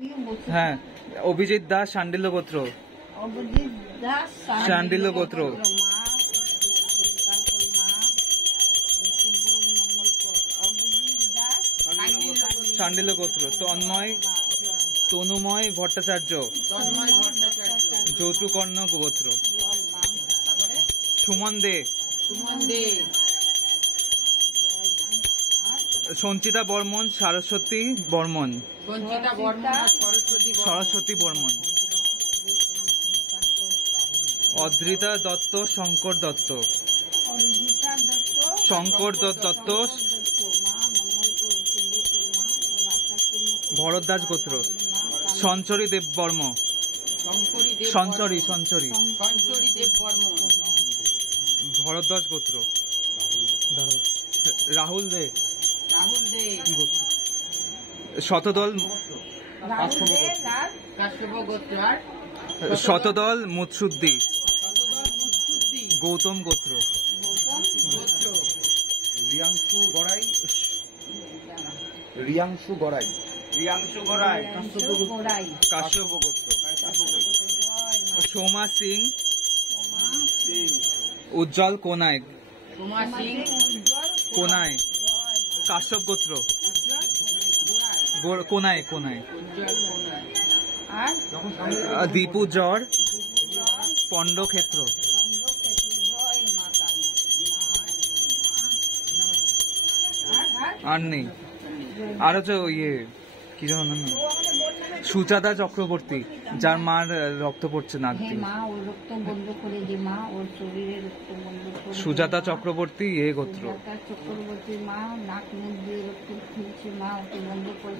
হ্যাঁ, অভিজিৎ দাস শাণ্ডিল্য গোত্র। অভিজিৎ দাস শাণ্ডিল্য গোত্র। শাণ্ডিল্য গোত্র। তনুময় ভট্টাচার্য যৌতুকর্ণ গোত্র। সুমন দে। সঞ্চিতা বর্মন সরস্বতী বর্মন। সরস্বতী বর্মন। অদ্রিতা দত্ত শঙ্কর দত্ত। শঙ্কর দত্ত। ভরদ্বাজ গোত্র। সঞ্চরী দেববর্ম। সঞ্চরী। ভরদ্বাজ গোত্র। রাহুল দে। শতদল মুৎসুদ্দি। গৌতম গোত্র। রিয়াংশু গড়াই। কাশ্যপ গোত্র। সোমা সিং। উজ্জ্বল কোনাই। কাশ্যপ গোত্র। কোনাই। দীপু জর পণ্ডক্ষেত্র। আর নেই। আর হচ্ছে ইয়ে কি যেন নাম, সুজাতা চক্রবর্তী, যার মার রক্ত পড়ছে নাক দিয়ে। সুজাতা চক্রবর্তী গোত্র। চক্রবর্তীর মা নাক মুখ দিয়ে রক্ত ফেলছে, মা ওকে বন্ধ করে